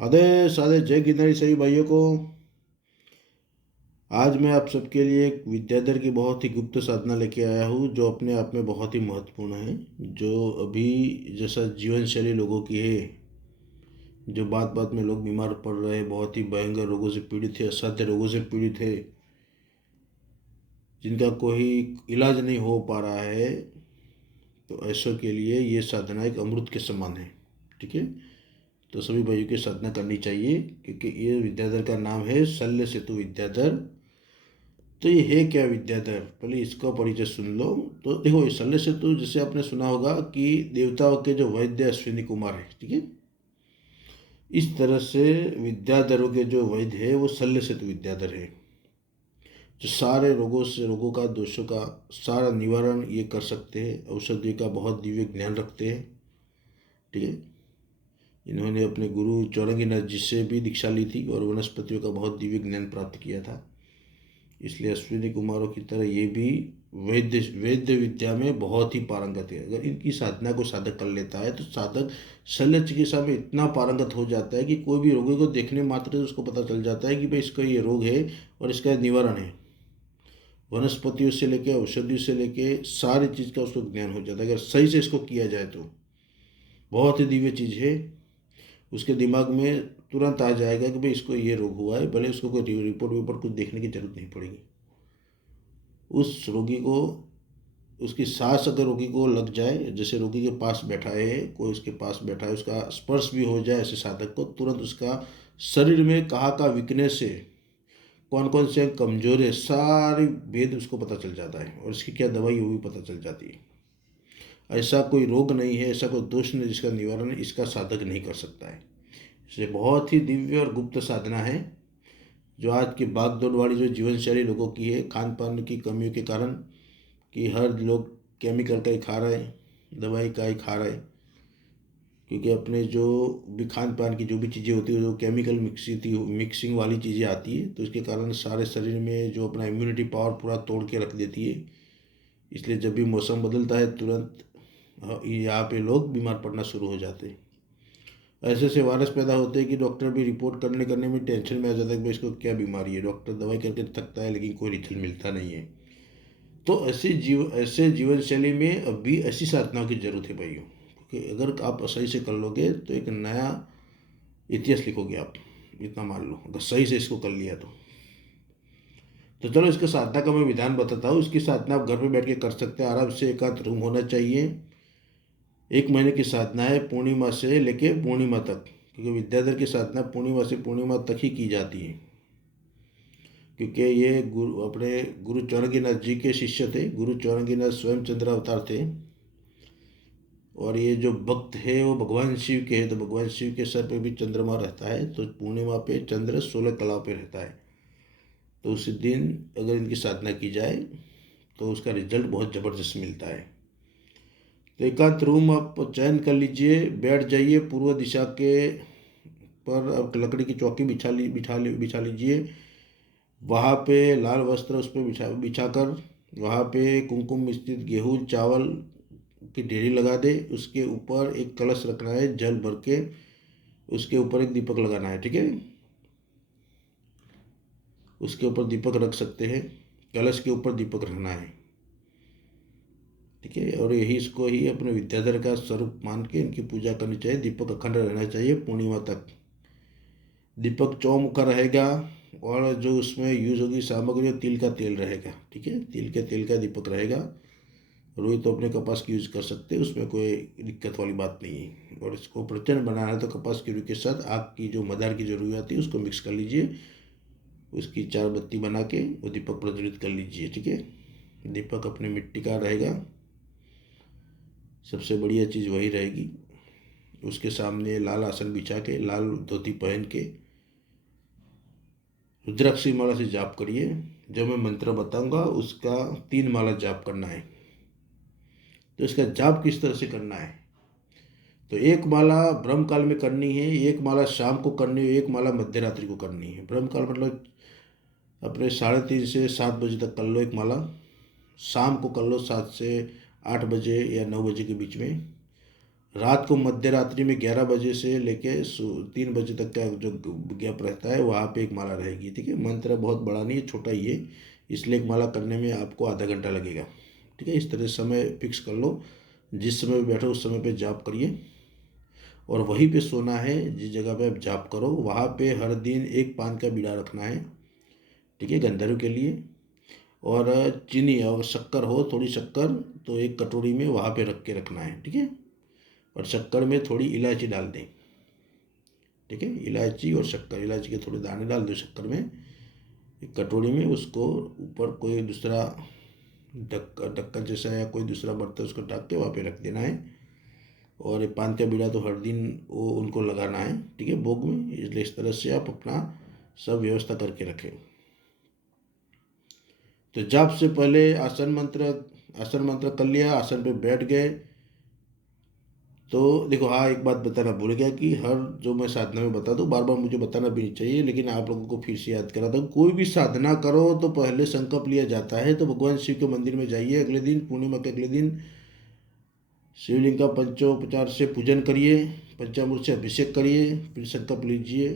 आदेश आदेश। जय गिरधारी सभी भाइयों को। आज मैं आप सबके लिए एक विद्याधर की बहुत ही गुप्त साधना लेके आया हूँ, जो अपने आप में बहुत ही महत्वपूर्ण है। जो अभी जैसा जीवन शैली लोगों की है, जो बात बात में लोग बीमार पड़ रहे हैं, बहुत ही भयंकर रोगों से पीड़ित है, असाध्य रोगों से पीड़ित है, जिनका कोई इलाज नहीं हो पा रहा है, तो ऐसों के लिए ये साधना एक अमृत के समान है। ठीक है, तो सभी भाइयों की साधना करनी चाहिए, क्योंकि ये विद्याधर का नाम है शल्य सेतु विद्याधर। तो ये है क्या विद्याधर, पहले इसका परिचय सुन लो। तो देखो, ये शल्य सेतु जैसे आपने सुना होगा कि देवताओं के जो वैद्य अश्विनी कुमार है, ठीक है, इस तरह से विद्याधरों के जो वैद्य है वो शल्य सेतु विद्याधर है, जो सारे रोगों से, रोगों का, दोषों का सारा निवारण ये कर सकते हैं। औषधि का बहुत दिव्य ज्ञान रखते हैं। ठीक है, इन्होंने अपने गुरु चौरंगीनाथ जी से भी दीक्षा ली थी और वनस्पतियों का बहुत दिव्य ज्ञान प्राप्त किया था। इसलिए अश्विनी कुमारों की तरह ये भी वैद्य वैद्य विद्या में बहुत ही पारंगत है। अगर इनकी साधना को साधक कर लेता है तो साधक शल्य चिकित्सा में इतना पारंगत हो जाता है कि कोई भी रोगी को देखने मात्र से उसको पता चल जाता है कि भाई इसका ये रोग है और इसका निवारण है। वनस्पतियों से लेके, औषधियों से लेके सारी चीज़ का उसको ज्ञान हो जाता है, अगर सही से इसको किया जाए तो बहुत ही दिव्य चीज़ है। उसके दिमाग में तुरंत आ जाएगा कि भाई इसको ये रोग हुआ है, भले उसको कोई रिपोर्ट विपोर्ट कुछ देखने की जरूरत नहीं पड़ेगी। उस रोगी को, उसकी सांस अगर रोगी को लग जाए, जैसे रोगी के पास बैठा है, कोई उसके पास बैठा है, उसका स्पर्श भी हो जाए ऐसे साधक को, तुरंत उसका शरीर में कहाँ का वीकनेस है, कौन कौन से कमजोर है, सारी भेद उसको पता चल जाता है और इसकी क्या दवाई वो भी पता चल जाती है। ऐसा कोई रोग नहीं है, ऐसा कोई दोष नहीं जिसका निवारण इसका साधक नहीं कर सकता है। इसलिए बहुत ही दिव्य और गुप्त साधना है, जो आज की भागदौड़ वाली जो जीवन शैली लोगों की है, खान पान की कमियों के कारण, कि हर लोग केमिकल का ही खा रहे हैं, दवाई का ही खा रहे हैं, क्योंकि अपने जो भी खान पान की जो भी चीज़ें होती है, जो केमिकल मिक्सिंग वाली चीज़ें आती है, तो इसके कारण सारे शरीर में जो अपना इम्यूनिटी पावर पूरा तोड़ के रख देती है। इसलिए जब भी मौसम बदलता है, तुरंत यहाँ पे लोग बीमार पड़ना शुरू हो जाते हैं। ऐसे ऐसे वायरस पैदा होते हैं कि डॉक्टर भी रिपोर्ट करने में टेंशन में आ जाता है कि भाई इसको क्या बीमारी है। डॉक्टर दवाई करके थकता है, लेकिन कोई रिजल्ट मिलता नहीं है। तो ऐसे जीवन शैली में अभी ऐसी साधनाओं की जरूरत है भाइयों, क्योंकि अगर आप सही से कर लोगे तो एक नया इतिहास लिखोगे आप, इतना मान लो, अगर सही से इसको कर लिया तो चलो इसका साधना का मैं विधान बताता हूँ। इसकी साधना आप घर पे बैठ के कर सकते हैं आराम से। एकांत रूम होना चाहिए। 1 महीने की साधना है, पूर्णिमा से लेके पूर्णिमा तक, क्योंकि विद्याधर की साधना पूर्णिमा से पूर्णिमा तक ही की जाती है। क्योंकि ये अपने गुरु चौरंगीनाथ जी के शिष्य थे। गुरु चौरंगीनाथ स्वयं चंद्र अवतार थे, और ये जो भक्त है वो भगवान शिव के हैं, तो भगवान शिव के सर पे भी चंद्रमा रहता है, तो पूर्णिमा पे चंद्र 16 कला पे रहता है। तो उसी दिन अगर इनकी साधना की जाए तो उसका रिजल्ट बहुत ज़बरदस्त मिलता है। तो एकांत रूम आप चयन कर लीजिए, बैठ जाइए पूर्व दिशा के पर, अब लकड़ी की चौकी बिछा लीजिए। वहाँ पे लाल वस्त्र उस पर बिछाकर वहाँ पे कुमकुम मिश्रित गेहूँ चावल की ढेरी लगा दे। उसके ऊपर एक कलश रखना है जल भर के, उसके ऊपर एक दीपक लगाना है। ठीक है, उसके ऊपर दीपक रख सकते हैं, कलश के ऊपर दीपक रखना है। ठीक है, और यही इसको ही अपने विद्याधर का स्वरूप मान के इनकी पूजा करनी चाहिए। दीपक अखंड रहना चाहिए पूर्णिमा तक। दीपक चौमुखा रहेगा, और जो उसमें यूज होगी सामग्री, तिल का तेल रहेगा। ठीक है, तिल के तेल का दीपक रहेगा। रुई तो अपने कपास की यूज कर सकते हैं, उसमें कोई दिक्कत वाली बात नहीं है। और इसको प्रचंड बनाना है तो कपास की रुई के साथ आग की जो मदार की जो रुई आती है उसको मिक्स कर लीजिए, उसकी 4 बत्ती बना के वो दीपक प्रज्वलित कर लीजिए। ठीक है, दीपक अपने मिट्टी का रहेगा, सबसे बढ़िया चीज़ वही रहेगी। उसके सामने लाल आसन बिछा के, लाल धोती पहन के रुद्राक्षी माला से जाप करिए। जो मैं मंत्र बताऊंगा उसका 3 माला जाप करना है। तो इसका जाप किस तरह से करना है, तो 1 माला ब्रह्म काल में करनी है, 1 माला शाम को करनी है, 1 माला मध्य रात्रि को करनी है। ब्रह्म काल मतलब अपने 3:30 से 7 बजे तक कर लो 1 माला, शाम को कर लो 7 से 8 बजे या 9 बजे के बीच में। रात को मध्य रात्रि में 11 बजे से लेके 3 बजे तक का जो गैप रहता है वहाँ पे एक माला रहेगी। ठीक है, मंत्र बहुत बड़ा नहीं है, छोटा ही है, इसलिए एक माला करने में आपको आधा घंटा लगेगा। ठीक है, इस तरह समय फिक्स कर लो, जिस समय पे बैठो उस समय पे जाप करिए और वहीं पे सोना है। जिस जगह पे आप जाप करो वहाँ पे हर दिन एक पान का बीड़ा रखना है। ठीक है, गंधर्व के लिए। और चीनी और शक्कर हो, थोड़ी शक्कर तो एक कटोरी में वहाँ पे रख के रखना है। ठीक है, और शक्कर में थोड़ी इलायची डाल दें। ठीक है, इलायची और शक्कर, इलायची के थोड़े दाने डाल दो शक्कर में, एक कटोरी में। उसको ऊपर कोई दूसरा ढक्कन जैसा या कोई दूसरा बर्तन उसको ढक के वहाँ पे रख देना है। और ये पान का बीड़ा तो हर दिन वो उनको लगाना है। ठीक है, भोग में, इसलिए इस तरह से आप अपना सब व्यवस्था करके रखें। तो जाप से पहले आसन मंत्र कर लिया, आसन पे बैठ गए। तो देखो, हाँ एक बात बताना भूल गया कि हर जो मैं साधना में बता दूँ, बार बार मुझे बताना भी नहीं चाहिए, लेकिन आप लोगों को फिर से याद करा दूँ, कोई भी साधना करो तो पहले संकल्प लिया जाता है। तो भगवान शिव के मंदिर में जाइए, अगले दिन पूर्णिमा के अगले दिन शिवलिंग का पंचोपचार से पूजन करिए, पंचामृत से अभिषेक करिए, फिर संकल्प लीजिए,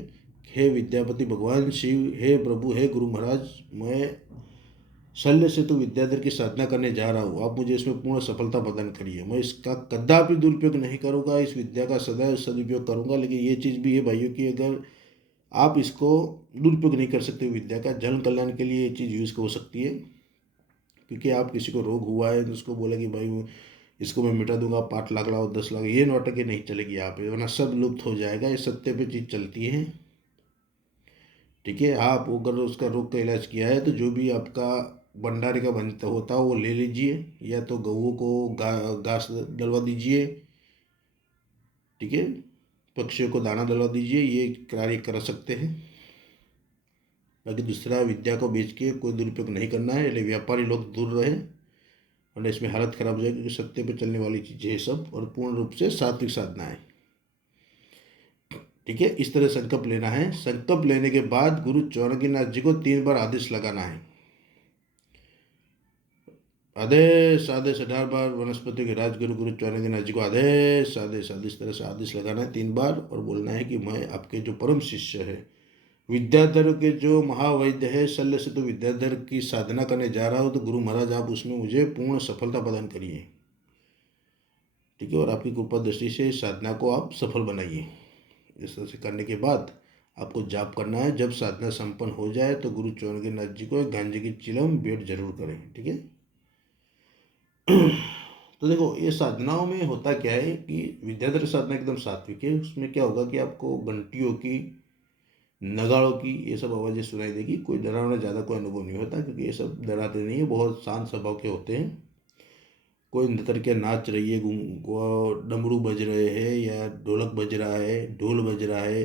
हे विद्यापति भगवान शिव, हे प्रभु, हे गुरु महाराज, मैं शल्य से तो विद्याधर की साधना करने जा रहा हूँ, आप मुझे इसमें पूर्ण सफलता प्रदान करिए। मैं इसका कदापि दुरुपयोग नहीं करूँगा, इस विद्या का सदैव सदुपयोग करूँगा। लेकिन ये चीज़ भी है भाइयों की, अगर आप इसको दुरुपयोग नहीं कर सकते विद्या का, जन कल्याण के लिए ये चीज़ यूज़ हो सकती है। क्योंकि आप किसी को रोग हुआ है तो उसको बोले कि भाई इसको मैं मिटा दूंगा, 5 लाख लाओ, 10 लाख, ये नौटंकी नहीं चलेगी यहाँ पे, वरना सब लुप्त हो जाएगा। ये सत्य पे चीज़ चलती है। ठीक है, आप अगर उसका रोग का इलाज किया है तो जो भी आपका भंडारे का बनता होता है वो ले लीजिए, या तो गऊओं को घास डलवा दीजिए। ठीक है, पक्षियों को दाना डलवा दीजिए, ये कार्य कर सकते हैं। बाकी दूसरा विद्या को बेच के कोई दुरुपयोग नहीं करना है, इसलिए व्यापारी लोग दूर रहे, वरना इसमें हालत खराब हो जाएगी। क्योंकि सत्य पे चलने वाली चीज़ें है सब, और पूर्ण रूप से सात्विक साधना है। ठीक है, इस तरह संकल्प लेना है। संकल्प लेने के बाद गुरु चौरंगीनाथ जी को 3 बार आदेश लगाना है। आदेश आदेश 18 बार वनस्पति के राजगुरु गुरु चौरंगीनाथ जी को आदेश आदेश आदेश, तरह से आदेश लगाना है 3 बार, और बोलना है कि मैं आपके जो परम शिष्य है, विद्याधर के जो महावैद्य है, शल्य से तो विद्याधर की साधना करने जा रहा हूँ, तो गुरु महाराज आप उसमें मुझे पूर्ण सफलता प्रदान करिए। ठीक है, और आपकी कृपा दृष्टि से इस साधना को आप सफल बनाइए। इस तरह से करने के बाद आपको जाप करना है। जब साधना संपन्न हो जाए तो गुरु चौरंगीनाथ जी को एक गांजे की चिलम भेंट जरूर करें। ठीक है। तो देखो, ये साधनाओं में होता क्या है कि विद्याधर साधना एकदम सात्विक है। उसमें क्या होगा कि आपको घंटियों की, नगाड़ों की ये सब आवाज़ें सुनाई देगी। कोई डरावना ज़्यादा कोई अनुभव नहीं होता, क्योंकि ये सब डराते नहीं है, बहुत शांत स्वभाव के होते हैं। कोई नृत्य के नाच रही है, डमरू बज रहे हैं, या ढोलक बज रहा है, ढोल बज रहा है।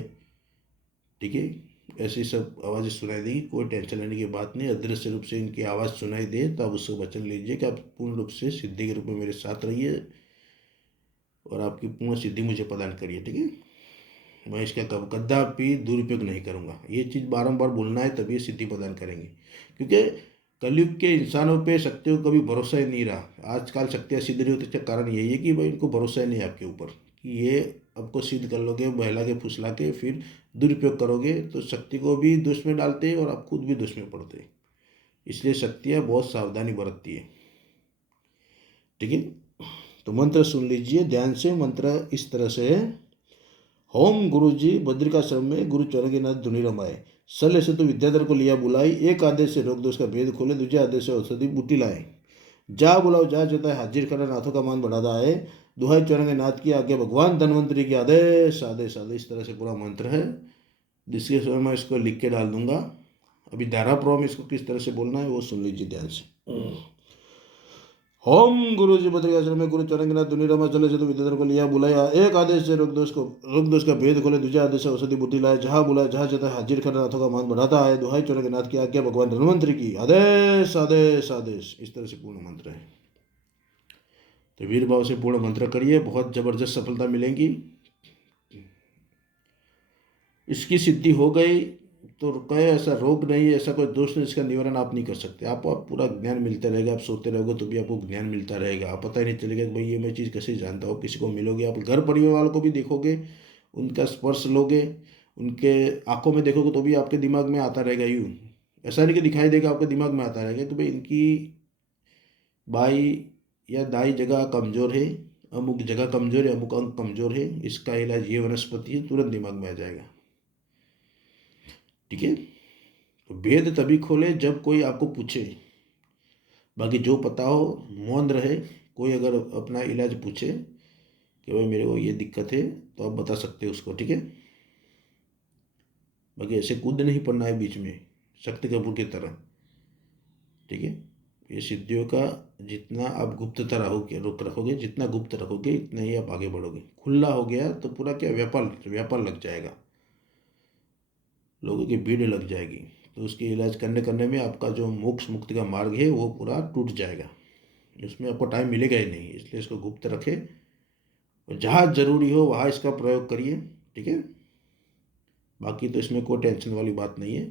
ठीक है, ऐसी सब आवाज़ें सुनाई देगी, कोई टेंशन लेने की बात नहीं। अदृश्य रूप से इनकी आवाज़ सुनाई दे तो आप उसको वचन लीजिए कि आप पूर्ण रूप से सिद्धि के रूप में मेरे साथ रहिए और आपकी पूर्ण सिद्धि मुझे प्रदान करिए। ठीक है, मैं इसका कदापि दुरुपयोग नहीं करूँगा। ये चीज़ बारंबार बोलना है, तभी सिद्धि प्रदान करेंगे। क्योंकि कलयुग के इंसानों पे शक्तियों का कभी भरोसा ही नहीं रहा। आजकल शक्तियाँ सिद्ध नहीं होती, इसका कारण यही है कि भाई इनको भरोसा ही नहीं है आपके ऊपर कि ये आपको सिद्ध कर लोगे, बहला के फुसला के फिर दुरुपयोग करोगे तो शक्ति को भी दुष्ट में डालते हैं और आप खुद भी दुष्ट में पड़ते हैं। इसलिए शक्तियाँ बहुत सावधानी बरतती है। ठीक है, तो मंत्र सुन लीजिए ध्यान से। मंत्र इस तरह से है, होम गुरुजी बद्रिकाश्रम में गुरु चौरंगीनाथ धुनि रमाए, शल्य से तो विद्याधर को लिया बुलाई, एक आदेश से रोग दोष का भेद खोले, दूसरे आदेश से औषधि बूटी लाए, जा बुलाओ जा चेता है हाजिर करा, नाथों का मान बढ़ाता है, दुहाई चौरंगीनाथ की आज्ञा भगवान धन्वंतरी की, आदेश आदेश आदेश। इस तरह से पूरा मंत्र है, जिसके समय मैं इसको लिख के डाल दूंगा। अभी धारा प्रभाव में इसको किस तरह से बोलना है वो सुन लीजिए ध्यान से। होम गुरु जी बद्रिकाश्रम में गुरु चौरंगीनाथ धुनि रमा, चले से तो विद्याधर को लिया बुलाया, एक आदेश से रोग दोष का भेद खोले, दूसरे आदेश से औषधि बुद्धि लाए, जहाँ बुलाए जहाँ चाहता है हाजिर कर, नाथों का मान बढ़ाता है, दुहाई चौरंगीनाथ की आज्ञा भगवान धन्वंतरी की, आदेश आदेश आदेश। इस तरह से पूर्ण मंत्र है। तो वीर भाव से पूर्ण मंत्र करिए, बहुत जबरदस्त सफलता मिलेगी। इसकी सिद्धि हो गई तो कहे ऐसा रोग नहीं है, ऐसा कोई दोष नहीं, इसका निवारण आप नहीं कर सकते। आप पूरा ज्ञान मिलता रहेगा, आप सोते रहोगे तो भी आपको ज्ञान मिलता रहेगा। आप पता ही नहीं चलेगा कि भाई ये मैं चीज़ कैसे जानता हूँ। किसी को मिलोगे, आप घर परिवार वालों को भी देखोगे, उनका स्पर्श लोगे, उनके आंखों में देखोगे तो भी आपके दिमाग में आता रहेगा। यूँ ऐसा नहीं कि दिखाई देगा, आपके दिमाग में आता रहेगा कि भाई इनकी बाई या दाई जगह कमज़ोर है, अमुक जगह कमज़ोर है, अमुक अंग कमज़ोर है, इसका इलाज ये वनस्पति है, तुरंत दिमाग में आ जाएगा। ठीक है। तो भेद तभी खोले जब कोई आपको पूछे। बाकी जो पता हो मौन रहे। कोई अगर अपना इलाज पूछे कि भाई मेरे को ये दिक्कत है, तो आप बता सकते हो उसको। ठीक है। बाकी ऐसे कूद नहीं पड़ना है बीच में, शक्ति कपूर की तरह। ठीक है। ये सिद्धियों का जितना आप गुप्तता रहोगे, रोक रखोगे, जितना गुप्त रखोगे इतना ही आप आगे बढ़ोगे। खुला हो गया तो पूरा क्या व्यापार व्यापार लग जाएगा, लोगों की भीड़ लग जाएगी। तो उसकी इलाज करने करने में आपका जो मोक्ष मुक्ति का मार्ग है वो पूरा टूट जाएगा। उसमें आपको टाइम मिलेगा ही नहीं। इसलिए इसको गुप्त रखें और जहाँ ज़रूरी हो वहाँ इसका प्रयोग करिए। ठीक है। बाकी तो इसमें कोई टेंशन वाली बात नहीं है,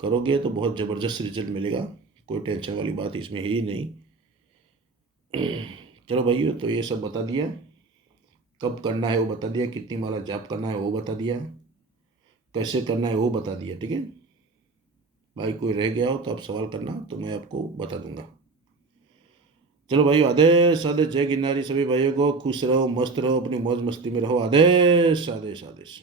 करोगे तो बहुत ज़बरदस्त रिजल्ट मिलेगा। कोई टेंशन वाली बात इसमें है ही नहीं। चलो भाइयों, तो ये सब बता दिया, कब करना है वो बता दिया, कितनी माला जाप करना है वो बता दिया, कैसे करना है वो बता दिया। ठीक है। भाई कोई रह गया हो तो आप सवाल करना, तो मैं आपको बता दूंगा। चलो भाइयों, आदेश आदेश। जय गिरनारी। सभी भाइयों को खुश रहो, मस्त रहो, अपनी मौज मस्ती में रहो। आदेश आदेश आदेश।